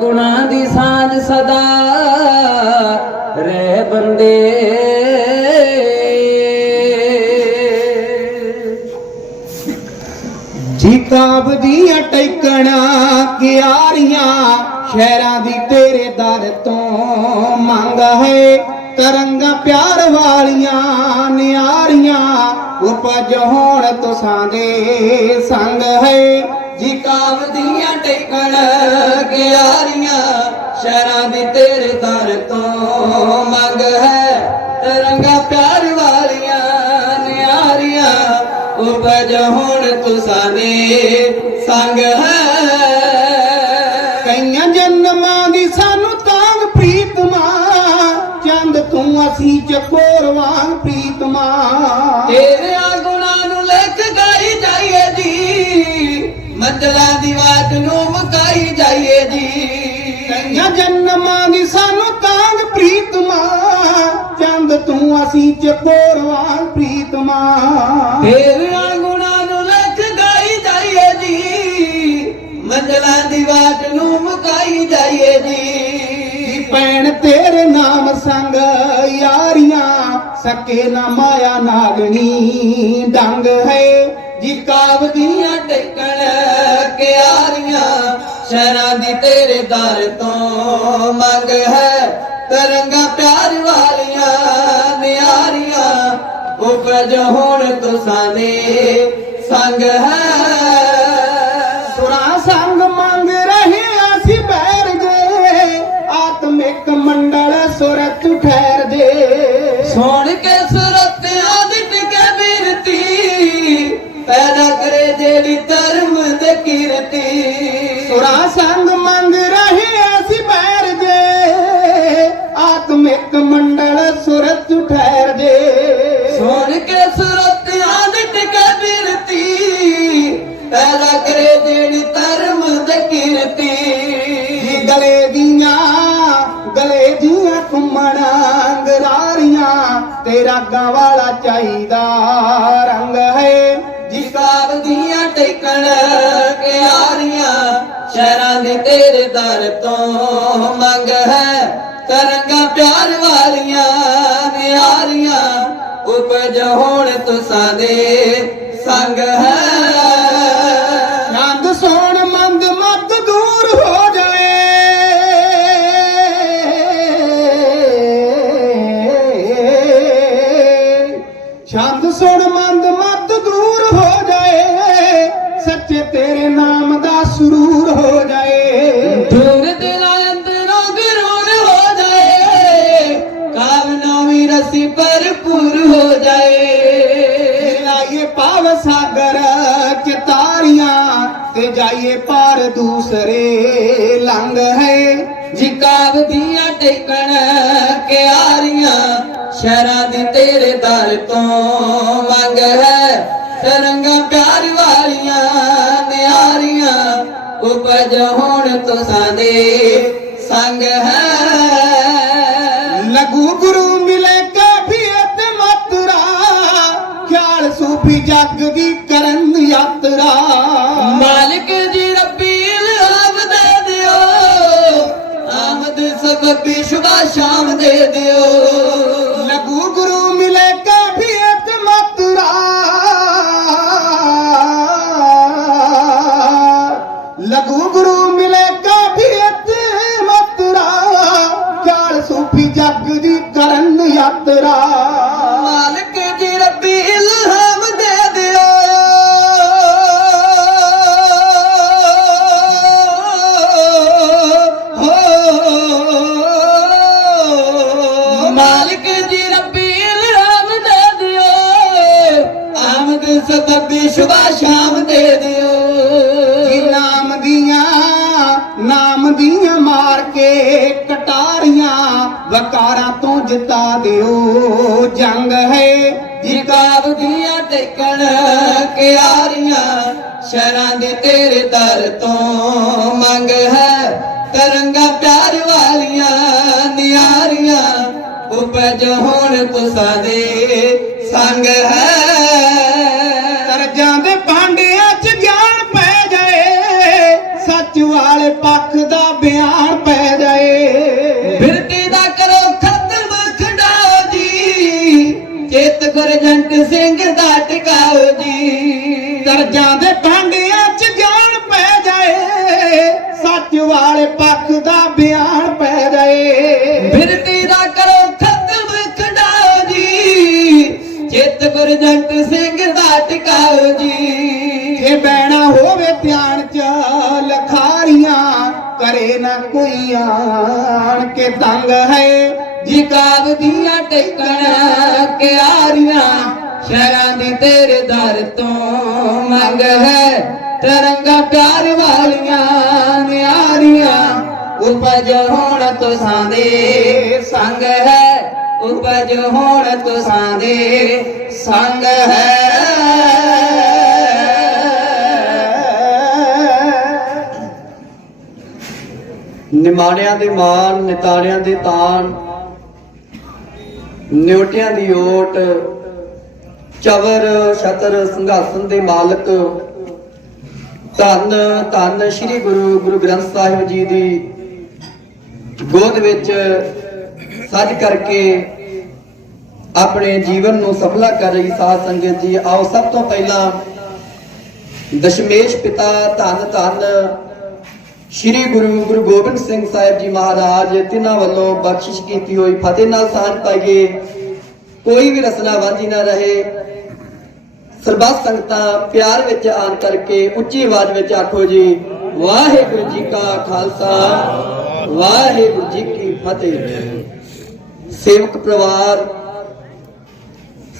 ਗੁਣਾ ਦੀ ਸਾਂਝ ਸਦਾ ਰਹਿ ਬੰਦੇ। ਜੀ ਕਾਬ ਦੀਆਂ ਟੈਕਣਾ ਕਿਆਰੀਆਂ, ਸ਼ਹਿਰਾਂ ਦੀ ਤੇਰੇ ਦਰ ਤੋਂ ਮੰਗ ਹੈ। ਤਰੰਗਾ ਪਿਆਰ ਵਾਲੀਆਂ ਨਿਆਰੀਆਂ, ਉਪਜ ਹੋਣ ਤੁਸਾਂ ਦੇ ਸੰਗ ਹੈ। ਜੀ ਕਾਬ ਦੀਆਂ ਟੇਕਣ ਗਿਆਰੀਆਂ ਸ਼ਹਿਰਾਂ ਦੀ ਤੇਰੇ ਦਰ ਤੋਂ ਮੰਗ ਹੈ। ਰੰਗਾ ਪਿਆਰ ਵਾਲੀਆਂ ਨਿਆਰੀਆਂ ਉਪਜ ਹੁਣ ਤੁਸਾਂ ਦੇ ਸੰਗ ਹੈ। ਕਈਆਂ ਜਨਮਾਂ ਦੀ ਸਾਨੂੰ ਤਾਂਗ ਪ੍ਰੀਤਮਾ ਚੰਦ ਤੂੰ ਅਸੀਂ ਚਕੋਰ ਵਾਂਗ ਪ੍ਰੀਤਮਾ ਤੇਰੇ ਗੁਣਾਂ ਨੂੰ ਲਿਖ ਜਾਈਏ ਜੀ ਮੰਜ਼ਲਾਂ ਦੀ ਬਾਤ ਨੂੰ ਮੁਕਾਈ ਜਾਈਏ ਜੀ। ਕਈਆਂ ਜਨਮਾਂ ਦੀ ਸਾਨੂੰ ਤਾਂਗ ਪ੍ਰੀਤਮਾ ਚੰਦ ਤੂੰ ਅਸੀਂ ਚਕੋਰ ਵਾਂਗ ਪ੍ਰੀਤਮਾ ਤੇਰੇ ਗੁਣਾਂ ਨੂੰ ਲਿਖ ਗਾਈ ਜਾਈਏ ਜੀ। ਮੰਜ਼ਲਾਂ ਦੀ ਬਾਤ ਨੂੰ ਮੁਕਾਈ ਜਾਈਏ ਜੀ। ਪੈਣ ਤੇਰੇ ਨਾਮ ਸੰਗ ਯਾਰੀਆਂ ਸਕੇ ਨਾ ਮਾਇਆ ਨਾਗਣੀ ਡੰਗ ਹੈ ਜੀ ਕਾਬ ਦੀਆਂ ਟੇਕਣ ਕਿਆਰੀਆਂ ਸ਼ਹਿਰਾਂ ਦੀ ਤੇਰੇ ਦਰ ਤੋਂ ਮੰਗ ਹੈ। ਤਰੰਗਾ ਪਿਆਰ ਵਾਲੀਆਂ, ਨਿਆਰੀਆਂ, ਉਪਜ ਹੁਣ ਤੁਸਾਂ ਦੇ ਸੰਗ ਹੈ। ਸੁਰਾ ਸੰਗ ਮੰਗ ਰਹੇ ਅਸੀਂ ਬੈਰ ਗਏ ਆਤਮਿਕ ਮੰਡ ਪੈਦਾ ਕਰੇ ਜਿਹੜੀ ਧਰਮ ਦੇ ਕੀਰਤੀ। ਗਲੇ ਦੀਆਂ ਗਲੇ ਦੀਆਂ ਕੁੰਮਣਾ ਗਰਾਰੀਆਂ ਤੇਰਾ ਗਾਂ ਵਾਲਾ ਚਾਹੀਦਾ ਰੰਗ ਹੈ। ਜਿਸਾਬ ਦੀਆਂ ਟੇਕਣ ਕਿਆਰੀਆਂ, ਸ਼ਹਿਰਾਂ ਦੀ ਤੇਰੇ ਦਰ ਤੋਂ ਮੰਗ ਹੈ। ਕਰੰਗਾ ਪਿਆਰ ਵਾਲੀਆਂ, ਨਿਆਰੀਆਂ, ਉਪਜ ਹੁਣ ਤੁਸਾਂ ਦੇ ਸੰਗ ਹੈ। ਦੂਸਰੇ ਲੰਘ ਹੈ। ਜੀ ਦੀਆਂ ਟੇਕਣ ਕਿਆਰੀਆਂ, ਸ਼ਹਿਰਾਂ ਦੀ ਤੇਰੇ ਦਰ ਤੋਂ ਮੰਗ ਹੈ। ਸਰੰਗਾ ਪਿਆਰ ਵਾਲੀਆਂ ਨਿਆਰੀਆਂ, ਉਪਜ ਹੁਣ ਤੁਸਾਂ ਦੇ ਸੰਗ ਹੈ। ਲਗੂ ਗੁਰੂ ਸ਼ਾਮ ਦੇ ਦਿਓ। ਜਿਤਾ ਦਿਓ। ਜੰਗ ਹੈ ਜੀ ਕਾਬ ਦੀਆਂ ਟੇਕਣ ਕਿਆਰੀਆਂ। ਸ਼ਰਾਂ ਦੇ ਤੇਰੇ ਦਰ ਤੋਂ ਮੰਗ ਹੈ ਤਰੰਗਾ ਪਿਆਰ ਵਾਲੀਆਂ ਨਿਆਰੀਆਂ। ਉਪਜ ਹੁਣ ਤੁਸਾਂ ਦੇ ਸੰਗ ਹੈ। ਕਰਜ਼ਾਂ ਦੇ ਭਾਂਡਿਆਂ ਸੰਗ ਹੈ। ਨਿਮਾਣਿਆਂ ਦੇ ਮਾਨ ਨਿਤਾਣਿਆਂ ਦੇ ਤਾਣ, ਨਿਉਟਿਆਂ ਦੀ ਓਟ, ਚਵਰ, ਛਤਰ, ਸਿੰਘਾਸਨ ਦੇ ਮਾਲਕ, ਧੰਨ ਧੰਨ ਸ੍ਰੀ ਗੁਰੂ ਗੁਰੂ ਗ੍ਰੰਥ ਸਾਹਿਬ ਜੀ ਦੀ ਗੋਦ ਵਿੱਚ ਸੱਜ ਕਰਕੇ ਆਪਣੇ ਜੀਵਨ ਨੂੰ ਸਫਲਾ ਕਰ ਰਹੀ ਸਾਧ ਸੰਗਤ ਜੀ, ਆਓ ਸਭ ਤੋਂ ਪਹਿਲਾਂ ਦਸ਼ਮੇਸ਼ ਪਿਤਾ ਧੰਨ ਧੰਨ ਸ਼੍ਰੀ ਗੁਰੂ ਗੁਰੂ ਗੋਬਿੰਦ ਸਿੰਘ ਸਾਹਿਬ ਜੀ ਮਹਾਰਾਜ, ਤਿਨਾਂ ਵੱਲੋਂ ਬਖਸ਼ਿਸ਼ ਕੀਤੀ ਹੋਈ, ਫਤਿਹ ਨਾਲ ਸਾਂਝ ਪਾਈਏ। ਕੋਈ ਵੀ ਰਸਨਾ ਵਾਂਝੀ ਨਾ ਰਹੇ। ਸਰਬੱਤ ਸੰਗਤਾਂ ਪਿਆਰ ਵਿੱਚ ਆਣ ਕਰਕੇ, ਉੱਚੀ ਆਵਾਜ਼ ਵਿੱਚ ਆਖੋ ਜੀ, ਵਾਹਿਗੁਰੂ ਜੀ ਕਾ ਖਾਲਸਾ, ਵਾਹਿਗੁਰੂ ਜੀ ਕੀ ਫਤਿਹ। ਸੇਵਕ ਪਰਿਵਾਰ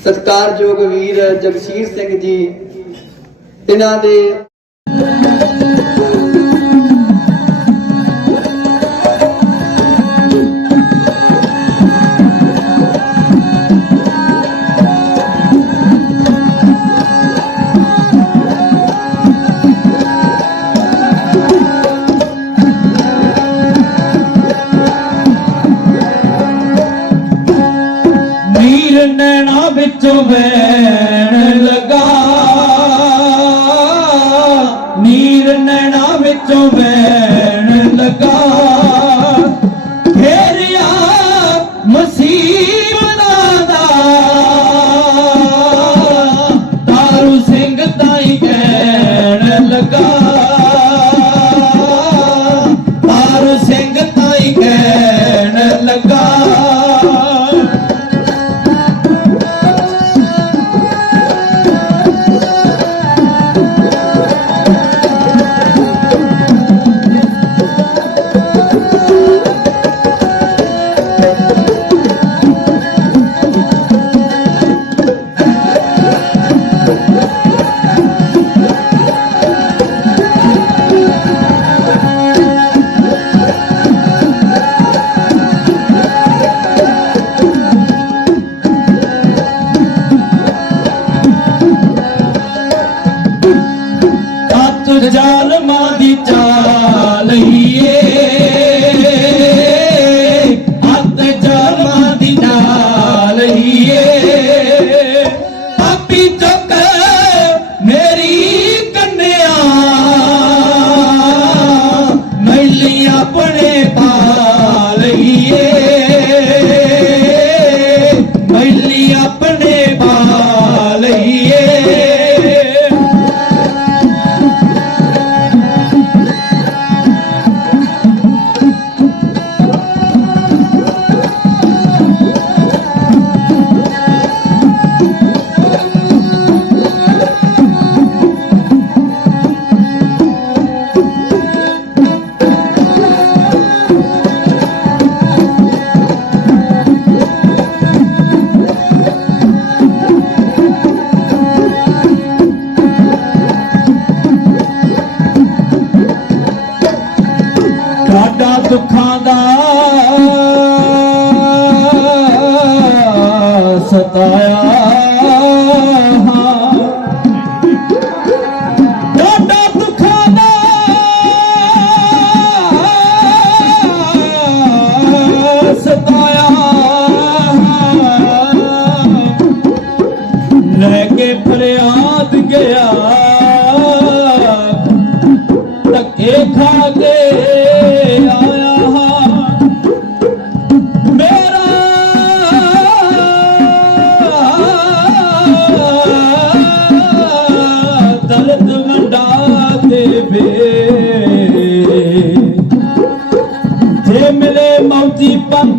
ਸਤਿਕਾਰਯੋਗ ਵੀਰ ਜਗਸੀਰ ਸਿੰਘ ਜੀ ਇਹਨਾਂ ਦੇ ਵਿੱਚੋਂ ਵੈਣ ਲਗਾ। ਨੀਰ ਨੈਣਾ ਵਿੱਚੋਂ ਵੈਣ ਲਗਾ। ਫੇਰਿਆ ਮੁਸੀਬਤਾਂ ਜ਼ਾਲਮਾਂ ਦੀ ਚਾਲ ਹੀਏ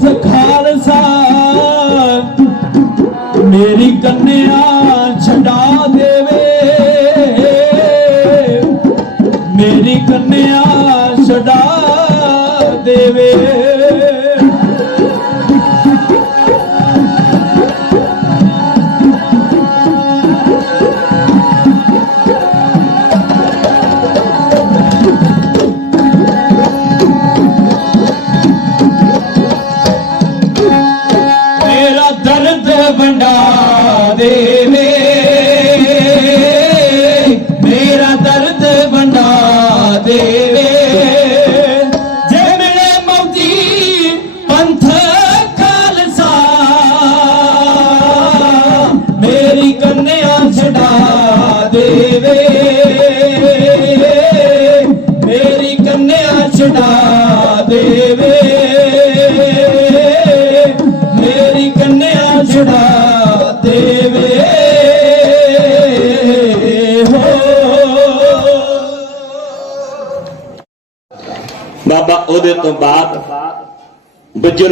ਪੰਥ ਖਾਲਸਾ। ਮੇਰੀ ਕੰਨਿਆ ਛਡਾ ਦੇਵੇ। ਮੇਰੀ ਕੰਨਿਆ ਛਡਾ ਦੇਵੇ।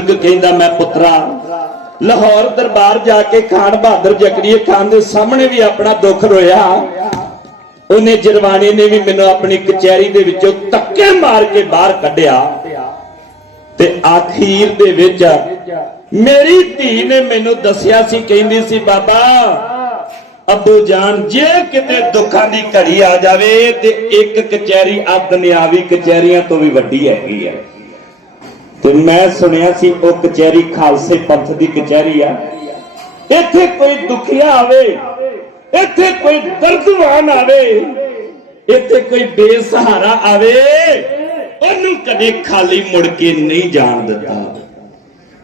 ਬਜ਼ੁਰਗ ਕਹਿੰਦਾ ਮੈਂ ਪੁੱਤਰਾ। ਲਾਹੌਰ ਦਰਬਾਰ ਜਾ ਕੇ ਖਾਨ ਬਹਾਦਰ ਜਕਰੀਏ ਖਾਨ ਦੇ ਸਾਹਮਣੇ ਵੀ ਆਪਣਾ ਦੁੱਖ ਰੋਇਆ। ਉਹਨੇ ਜਰਵਾਣੇ ਨੇ ਵੀ ਮੈਨੂੰ ਆਪਣੀ ਕਚਹਿਰੀ ਦੇ ਵਿੱਚੋਂ ਧੱਕੇ ਮਾਰ ਕੇ ਬਾਹਰ ਕੱਢਿਆ। ਤੇ ਆਖੀਰ ਦੇ ਵਿੱਚ ਮੇਰੀ ਧੀ ਨੇ ਮੈਨੂੰ ਦੱਸਿਆ ਸੀ, ਕਹਿੰਦੀ ਸੀ, ਬਾਬਾ, ਅੱਬੂ ਜਾਨ, ਜੇ ਕਿਤੇ ਦੁੱਖਾਂ ਦੀ ਘੜੀ ਆ ਜਾਵੇ ਤੇ ਇੱਕ ਕਚਹਿਰੀ ਆ ਦੁਨਿਆਵੀ ਕਚਹਿਰੀਆਂ ਤੋਂ ਵੀ ਵੱਡੀ ਹੈਗੀ ਹੈ। ਤੇ ਮੈਂ ਸੁਣਿਆ ਸੀ ਉਹ ਕਚਹਿਰੀ ਖਾਲਸੇ ਪੰਥ ਦੀ ਕਚਹਿਰੀ ਆ। ਇੱਥੇ ਕੋਈ ਦੁਖੀਆ ਆਵੇ, ਇੱਥੇ ਕੋਈ ਦਰਦਵਾਨ ਆਵੇ, ਇੱਥੇ ਕੋਈ ਬੇਸਹਾਰਾ ਆਵੇ, ਉਹਨੂੰ ਕਦੇ ਖਾਲੀ ਮੁੜ ਕੇ ਨਹੀਂ ਜਾਣ ਦਿੱਤਾ।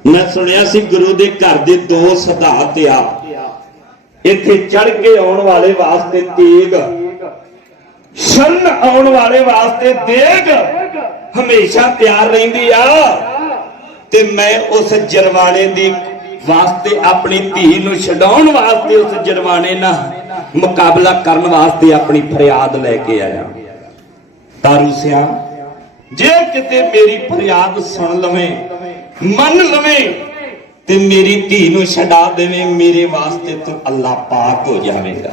ਮੈਂ ਸੁਣਿਆ ਸੀ ਗੁਰੂ ਦੇ ਘਰ ਦੇ ਦੋ ਸਿਧਾਂਤ ਆ। ਇੱਥੇ ਚੜ ਕੇ ਆਉਣ ਵਾਲੇ ਵਾਸਤੇ ਤੇਗ ਸ਼ਰਨ ਆਉਣ ਵਾਲੇ ਵਾਸਤੇ ਦੇਗ ਹਮੇਸ਼ਾ ਤਿਆਰ ਰਹਿੰਦੀ ਆ। ਤੇ ਮੈਂ ਉਸ ਜਰਵਾਣੇ ਦੀ ਵਾਸਤੇ ਆਪਣੀ ਧੀ ਨੂੰ ਛਡਾਉਣ ਵਾਸਤੇ ਉਸ ਜਰਵਾਣੇ ਨਾਲ ਮੁਕਾਬਲਾ ਕਰਨ ਵਾਸਤੇ ਆਪਣੀ ਫਰਿਆਦ ਲੈ ਕੇ ਆਇਆ। ਤਾਰੂ ਸਿਆ ਜੇ ਕਿਤੇ ਮੇਰੀ ਫਰਿਆਦ ਸੁਣ ਲਵੇਂ, ਮੰਨ ਲਵੇਂ, ਤੇ ਮੇਰੀ ਧੀ ਨੂੰ ਛਡਾ ਦੇਵੇਂ, ਮੇਰੇ ਵਾਸਤੇ ਤੂੰ ਅੱਲਾ ਪਾਕ ਹੋ ਜਾਵੇਂਗਾ।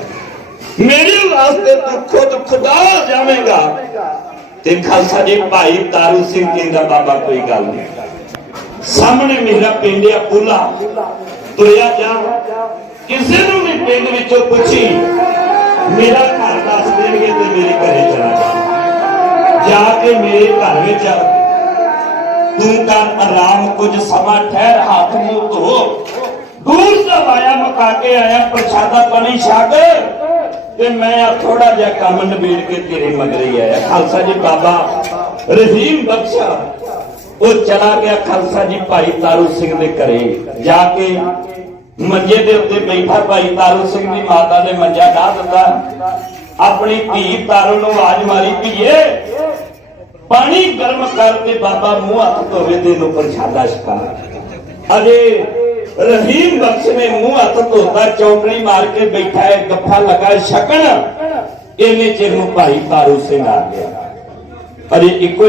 ਮੇਰੇ ਵਾਸਤੇ ਤੂੰ ਖੁਦ ਖੁਦਾ ਹੋ ਜਾਵੇਂਗਾ। ਤੇ ਖਾਲਸਾ ਜੀ ਭਾਈ ਤਾਰੂ ਸਿੰਘ ਕਹਿੰਦਾ ਬਾਬਾ ਕੋਈ ਗੱਲ ਨਹੀਂ। ਸਾਹਮਣੇ ਮੇਰਾ ਪਿੰਡ ਆ ਪੁੱਲਾ। ਤੁਰਿਆ ਜਾ। ਕਿਸੇ ਨੂੰ ਵੀ ਪਿੰਡ ਵਿੱਚੋਂ ਪੁੱਛੀ, ਮੇਰਾ ਘਰ ਦੱਸ ਦੇਣਗੇ ਤੇ ਮੇਰੇ ਘਰੇ ਚਲਾ ਜਾ। ਜਾ ਕੇ ਮੇਰੇ ਘਰ ਵਿੱਚ ਤੂੰ ਕਰ ਆਰਾਮ ਕੁਝ ਸਮਾਂ ਠਹਿਰ ਹੱਥ ਮੂੰਹ ਧੋ। ਦੂਰ ਤੋਂ ਆਇਆ, ਮਕਾ ਕੇ ਆਇਆ, ਪ੍ਰਸ਼ਾਦਾ ਪਾਣੀ ਛਕ। ਤੇ ਮੈਂ ਆ ਥੋੜਾ ਜਿਹਾ ਕੰਮ ਨਿਬੇੜ ਕੇ ਤੇਰੇ ਮਗਰੇ ਆਇਆ। ਖਾਲਸਾ ਜੀ ਬਾਬਾ ਰਹੀਮ ਬਖਸ਼ਾ। ਉਹ ਚਲਾ ਗਿਆ ਖਾਲਸਾ ਜੀ ਭਾਈ ਤਾਰੂ ਸਿੰਘ ਦੇ ਘਰੇ। ਜਾ ਕੇ ਮੰਜੇ ਦੇ ਉੱਤੇ ਬੈਠਾ ਭਾਈ ਤਾਰੂ ਸਿੰਘ ਦੀ ਮਾਤਾ ਨੇ ਮੰਜਾ ਢਾ ਦਿੱਤਾ। ਆਪਣੀ ਧੀ ਤਾਰੂ ਨੂੰ ਆਵਾਜ਼ ਮਾਰੀ, ਧੀਏ, ਪਾਣੀ ਗਰਮ ਕਰਕੇ ਬਾਬਾ ਮੂੰਹ ਹੱਥ ਧੋਵੇ ਤੇ ਨੂੰ ਪ੍ਰਸ਼ਾਦਾ ਛਕਾ। ਅਜੇ ਰਹੀਮ ਬਖਸ਼ ਨੇ ਮੂੰਹ ਹੱਥ ਧੋਤਾ ਚੌਂਕੜੀ ਮਾਰ ਕੇ ਬੈਠਾ ਹੈ ਗੱਫਾ ਲਗਾ ਛਕਣ ਇਹਨੇ ਚਿਰ ਨੂੰ ਭਾਈ ਤਾਰੂ ਸਿੰਘ ਆ ਗਿਆ ਅਜੇ ਇੱਕੋ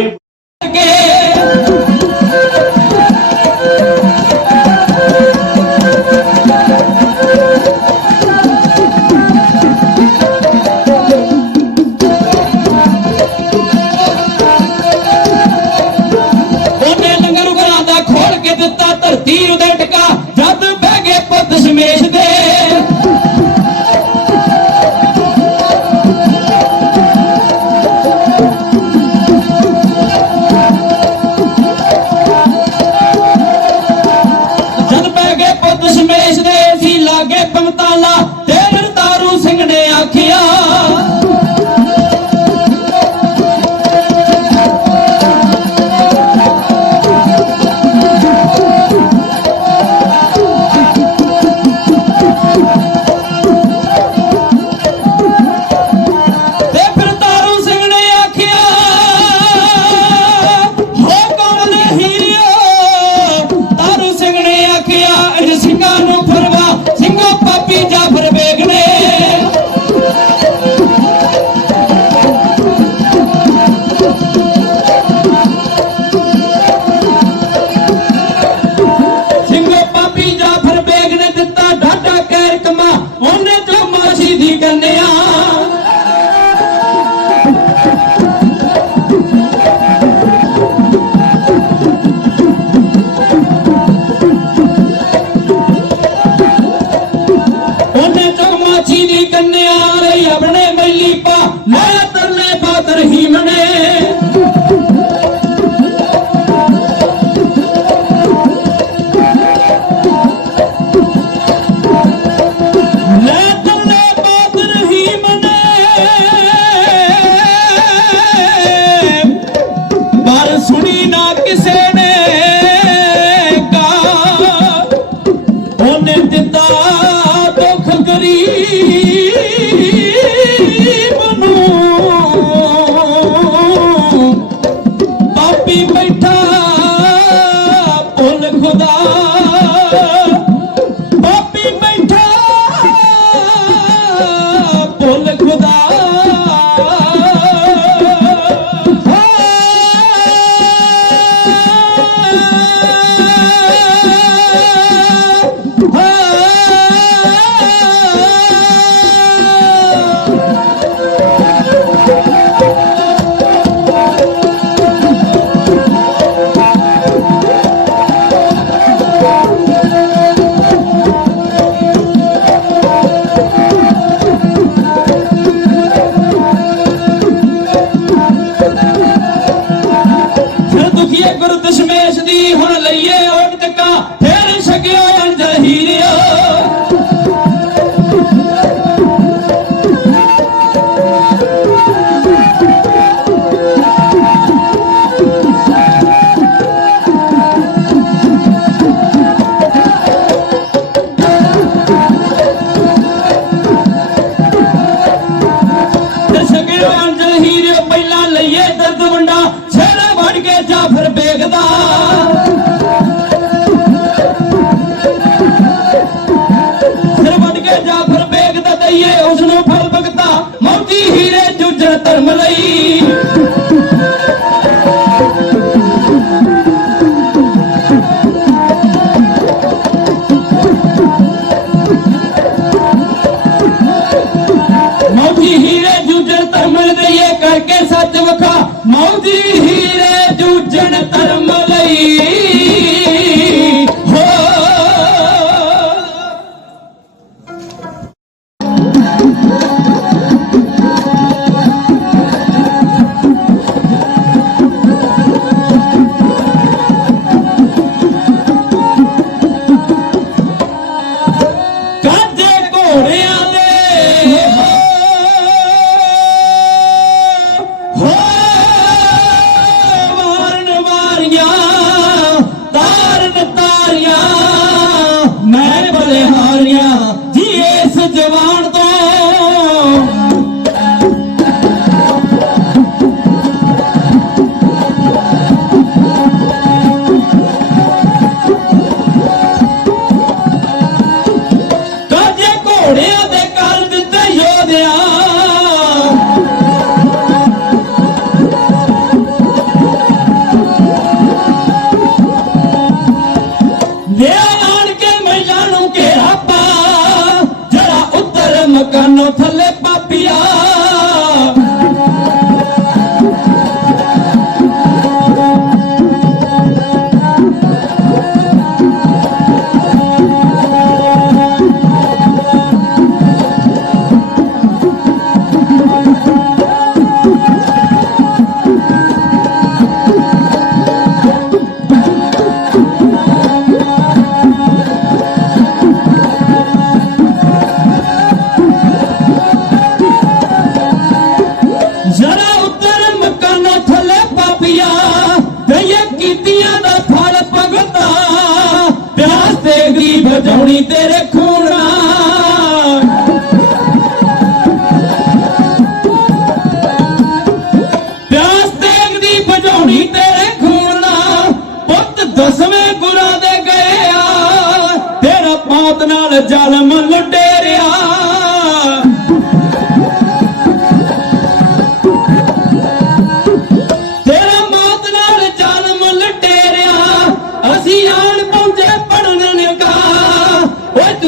aí.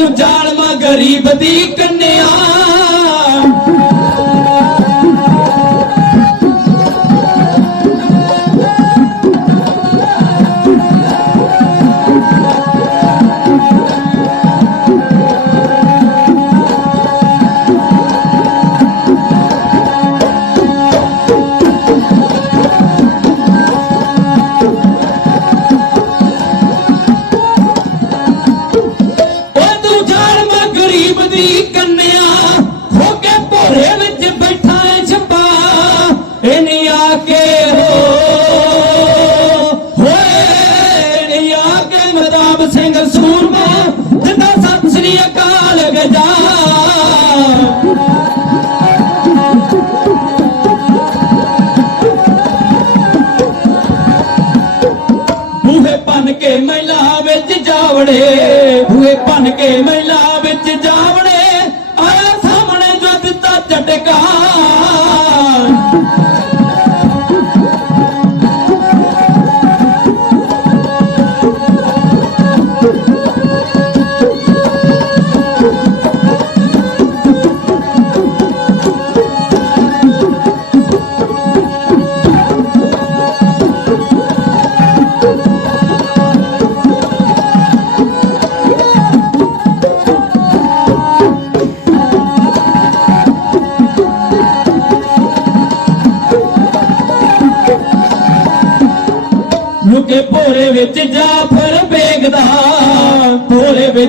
ਤੂੰ ਜ਼ਾਲਮਾ ਗਰੀਬ ਦੀ ਦਿੱਤਾ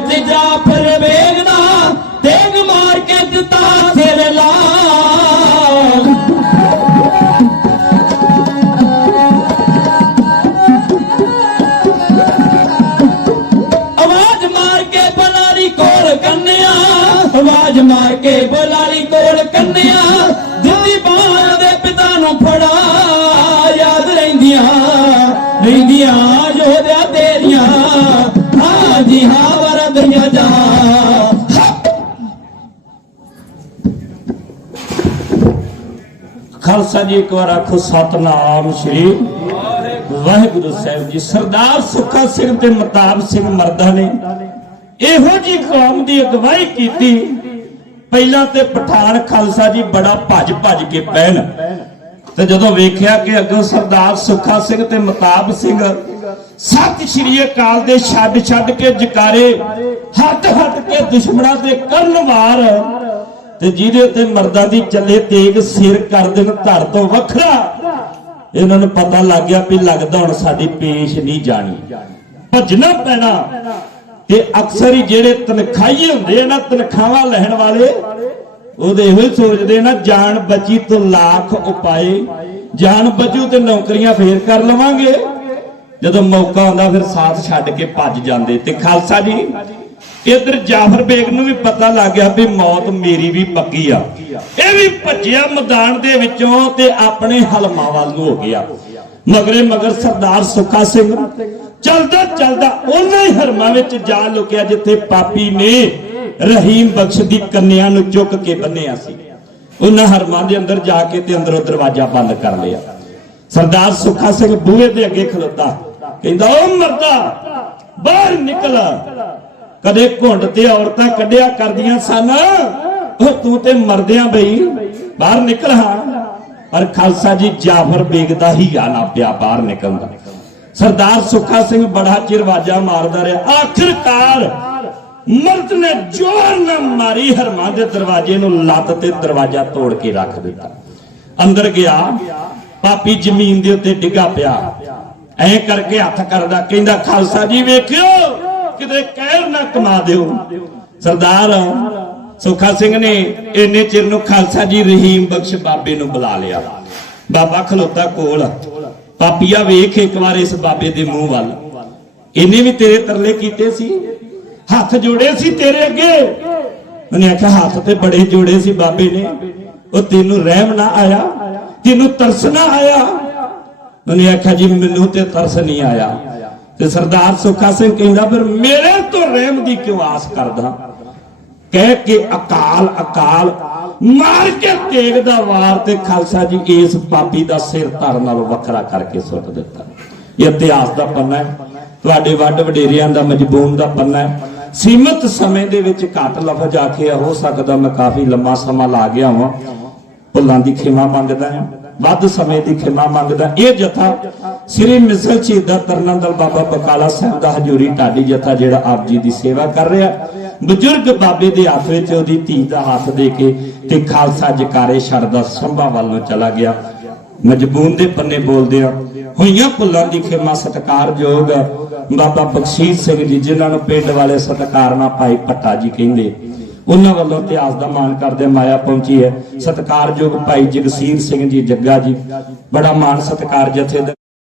Did ਖਾਲਸਾ ਜੀ, ਇੱਕ ਵਾਰ ਆਖੋ ਸਤਨਾਮ ਸ਼੍ਰੀ ਵਾਹਿਗੁਰੂ ਸਾਹਿਬ ਜੀ। ਸਰਦਾਰ ਸੁੱਖਾ ਸਿੰਘ ਤੇ ਮਤਾਬ ਸਿੰਘ ਮਰਦਾ ਨੇ ਇਹੋ ਜੀ ਕੌਮ ਦੀ ਅਗਵਾਈ ਕੀਤੀ। ਪਹਿਲਾਂ ਤੇ ਪਠਾਨ ਖਾਲਸਾ ਜੀ ਬੜਾ ਭੱਜ ਭੱਜ ਕੇ ਪੈਣ। ਤੇ ਜਦੋਂ ਵੇਖਿਆ ਕਿ ਅੱਗੋਂ ਸਰਦਾਰ ਸੁੱਖਾ ਸਿੰਘ ਤੇ ਮਤਾਬ ਸਿੰਘ ਸਤਿ ਸ਼੍ਰੀ ਅਕਾਲ ਦੇ ਛੱਡ ਛੱਡ ਕੇ ਜਕਾਰੇ, ਹੱਟ ਹੱਟ ਕੇ ਦੁਸ਼ਮਣਾਂ ਦੇ ਕਰਨ ਵਾਰ ਤੇ ਜਿਹਦੇ ਉੱਤੇ ਮਰਦਾਂ ਦੀ ਚੱਲੇ ਤੇਗ ਸਿਰ ਕਰ ਦੇਣ ਧੜ ਤੋਂ ਵੱਖਰਾ, ਇਹਨਾਂ ਨੂੰ ਪਤਾ ਲੱਗ ਗਿਆ ਵੀ ਲੱਗਦਾ ਹੁਣ ਸਾਡੀ ਪੇਸ਼ ਨਹੀਂ ਜਾਣੀ। ਭੱਜਣਾ ਪੈਣਾ। ਤੇ ਅਕਸਰ ਹੀ ਜਿਹੜੇ ਤਨਖਾਹੀਏ ਹੁੰਦੇ ਆ ਨਾ, ਤਨਖਾਹਾਂ ਲੈਣ ਵਾਲੇ, ਉਹਦੇ ਇਹੋ ਹੀ ਸੋਚਦੇ ਨਾ ਜਾਨ ਬਚੀ ਤੋਂ ਲੱਖ ਉਪਾਏ ਜਾਨ ਬਚੂ ਤੇ ਨੌਕਰੀਆਂ ਫੇਰ ਕਰ ਲਵਾਂਗੇ। ਜਦੋਂ ਮੌਕਾ ਆਉਂਦਾ ਫਿਰ ਸਾਥ ਛੱਡ ਕੇ ਭੱਜ ਜਾਂਦੇ। ਤੇ ਖਾਲਸਾ ਜੀ ਇਧਰ ਜਾਫਰ ਬੇਗ ਨੂੰ ਵੀ ਪਤਾ ਲੱਗ ਗਿਆ ਵੀ ਮੌਤ ਮੇਰੀ ਵੀ ਪੱਕੀ ਆ। ਇਹ ਵੀ ਭੱਜਿਆ ਮੈਦਾਨ ਦੇ ਵਿੱਚੋਂ ਤੇ ਆਪਣੇ ਹਲਮਾ ਵੱਲ ਨੂੰ ਹੋ ਗਿਆ। ਮਗਰੇ ਮਗਰ ਸਰਦਾਰ ਸੁੱਖਾ ਸਿੰਘ। ਚਲਦਾ ਚਲਦਾ ਉਹਨਾਂ ਹੀ ਹਰਮਾਂ ਵਿੱਚ ਜਾ ਲੁਕਿਆ ਜਿੱਥੇ ਪਾਪੀ ਨੇ ਰਹੀਮ ਬਖਸ਼ ਦੀ ਕੰਨਿਆ ਨੂੰ ਚੁੱਕ ਕੇ ਬੰਨਿਆ ਸੀ। ਉਹਨਾਂ ਹਰਮਾਂ ਦੇ ਅੰਦਰ ਜਾ ਕੇ ਤੇ ਅੰਦਰੋਂ ਦਰਵਾਜ਼ਾ ਬੰਦ ਕਰ ਲਿਆ। ਸਰਦਾਰ ਸੁੱਖਾ ਸਿੰਘ ਬੂਹੇ ਦੇ ਅੱਗੇ ਖਲੋਤਾ। ਕਹਿੰਦਾ, ਓ ਮਰਦਾ, ਬਾਹਰ ਨਿਕਲ। ਕਦੇ ਘੁੰਡ ਤੇ ਔਰਤਾਂ ਕੱਢਿਆ ਕਰਦੀਆਂ ਸਨ। ਉਹ ਤੂੰ ਤੇ ਮਰਦਿਆਂ ਬਈ, ਬਾਹਰ ਨਿਕਲ ਹਾਂ। ਪਰ ਖਾਲਸਾ ਜੀ, ਜਾਫਰ ਬੇਗ ਦਾ ਹੀ ਗਾਣਾ ਪਿਆ ਬਾਹਰ ਨਿਕਲਣ ਸਰਦਾਰ ਸੁੱਖਾ ਸਿੰਘ ਬੜਾ ਚਿਰ ਵਾਜਾ ਮਾਰਦਾ ਰਿਹਾ। ਆਖਿਰਕਾਰ ਮਰਦ ਨੇ ਜੋਰ ਨਾਲ ਮਾਰੀ ਹਰਮਾਂ ਦੇ ਦਰਵਾਜ਼ੇ ਨੂੰ, ਲੱਤ ਤੇ ਦਰਵਾਜ਼ਾ ਤੋੜ ਕੇ ਰੱਖ ਦਿੱਤਾ। ਅੰਦਰ ਗਿਆ, ਪਾਪੀ ਜ਼ਮੀਨ ਦੇ ਉੱਤੇ ਡਿੱਗਾ ਪਿਆ। ਐ ਕਰਕੇ ਹੱਥ ਕਰਦਾ, ਕਹਿੰਦਾ, ਖਾਲਸਾ ਜੀ, ਵੇਖਿਓ ਕਿਤੇ ਕਹਿਰ ਨਾ ਕਮਾ ਦਿਓ। ਸਰਦਾਰ, ਸੁਖਾ ਸਿੰਘ ਨੇ ਇੰਨੇ ਚਿਰ ਨੂੰ ਖਾਲਸਾ ਜੀ ਰਹੀਮ ਬਖਸ਼ ਬਾਬੇ ਨੂੰ ਬੁਲਾ ਲਿਆ। ਬਾਬਾ ਖਲੋਤਾ ਕੋਲ। ਪਾਪੀਆ ਵੇਖ ਇੱਕ ਵਾਰ ਇਸ ਬਾਬੇ ਦੇ ਮੂੰਹ ਵੱਲ। ਇਹਨੇ ਵੀ ਤੇਰੇ ਤਰਲੇ ਕੀਤੇ ਸੀ? ਹੱਥ ਜੋੜੇ ਸੀ ਤੇਰੇ ਅੱਗੇ? ਉਹਨੇ ਆਖਿਆ, ਹੱਥ ਤੇ ਬੜੇ ਜੋੜੇ ਸੀ ਬਾਬੇ ਨੇ। ਉਹ ਤੈਨੂੰ ਰਹਿਮ ਨਾ ਆਇਆ? ਤੈਨੂੰ ਤਰਸ ਨਾ ਆਇਆ? ਉਹਨੇ ਆਖਿਆ, ਜੀ, ਮੈਨੂੰ ਤੇ ਤਰਸ ਨਹੀਂ ਆਇਆ। ਤੇ ਸਰਦਾਰ ਸੁੱਖਾ ਸਿੰਘ ਕਹਿੰਦਾ, ਫਿਰ ਮੇਰੇ ਤੋਂ ਰਹਿਮ ਦੀ ਕਿਉਂ ਆਸ ਕਰਦਾ? ਕਹਿ ਕੇ ਅਕਾਲ ਅਕਾਲ, ਮਾਰ ਕੇ ਤੇਗ ਦਾ ਵਾਰ ਤੇ ਖਾਲਸਾ ਜੀ ਇਸ ਪਾਪੀ ਦਾ ਸਿਰ ਧੜ ਨਾਲੋਂ ਵੱਖਰਾ ਕਰਕੇ ਸੁੱਟ ਦਿੱਤਾ। ਇਹ ਇਤਿਹਾਸ ਦਾ ਪੰਨਾ ਹੈ। ਤੁਹਾਡੇ ਵੱਡ ਵਡੇਰਿਆਂ ਦਾ, ਮਜਬੂਨ ਦਾ ਪੰਨਾ ਹੈ। ਸੀਮਤ ਸਮੇਂ ਦੇ ਵਿੱਚ ਘੱਟ ਲਫ਼ਜ਼ ਆਖਿਆ ਹੋ ਸਕਦਾ, ਮੈਂ ਕਾਫੀ ਲੰਮਾ ਸਮਾਂ ਲਾ ਗਿਆ ਹਾਂ ਭੁੱਲਾਂ ਦੀ ਖਿਮਾ ਮੰਗਦਾ ਹਾਂ। ਵੱਧ ਸਮੇਂ ਦੀ ਖਿਮਾ ਮੰਗਦਾ ਇਹ ਜਥਾ ਸ੍ਰੀ ਮਿਸਲ ਸ਼ਹੀਦਾਂ ਤਰਨਨ ਦਲ ਬਾਬਾ ਬਕਾਲਾ ਸਾਹਿਬ ਦਾ ਹਜੂਰੀ ਢਾਡੀ ਜਥਾ ਜਿਹੜਾ ਆਪ ਜੀ ਦੀ ਸੇਵਾ ਕਰ ਰਿਹਾ। ਬਜ਼ੁਰਗ ਬਾਬੇ ਦੇ ਹੱਥ ਵਿੱਚ ਉਹਦੀ ਧੀ ਦਾ ਹੱਥ ਦੇ ਕੇ ਤੇ ਖਾਲਸਾ ਜਕਾਰੇ ਛੱਡਦਾ ਸੰਭਾ ਵੱਲ ਨੂੰ ਚਲਾ ਗਿਆ। ਮਜਬੂਨ ਦੇ ਪੰਨੇ ਬੋਲਦੇ ਆ, ਹੋਈਆਂ ਭੁੱਲਾਂ ਦੀ ਖਿਮਾ ਸਤਕਾਰਯੋਗ ਬਾਬਾ ਬਖਸ਼ੀਸ਼ ਸਿੰਘ ਜੀ, ਜਿਨ੍ਹਾਂ ਨੂੰ ਪਿੰਡ ਵਾਲੇ ਸਤਕਾਰ ਨਾਲ ਭਾਈ ਭੱਟਾ ਜੀ ਕਹਿੰਦੇ। ਉਹਨਾਂ ਵੱਲੋਂ ਇਤਿਹਾਸ ਦਾ ਮਾਣ ਕਰਦੇ ਮਾਇਆ ਪਹੁੰਚੀ ਹੈ। ਸਤਕਾਰਯੋਗ ਭਾਈ ਜਗਸੀਰ ਸਿੰਘ ਜੀ, ਜੱਗਾ ਜੀ, ਬੜਾ ਮਾਣ ਸਤਕਾਰ ਜਥੇ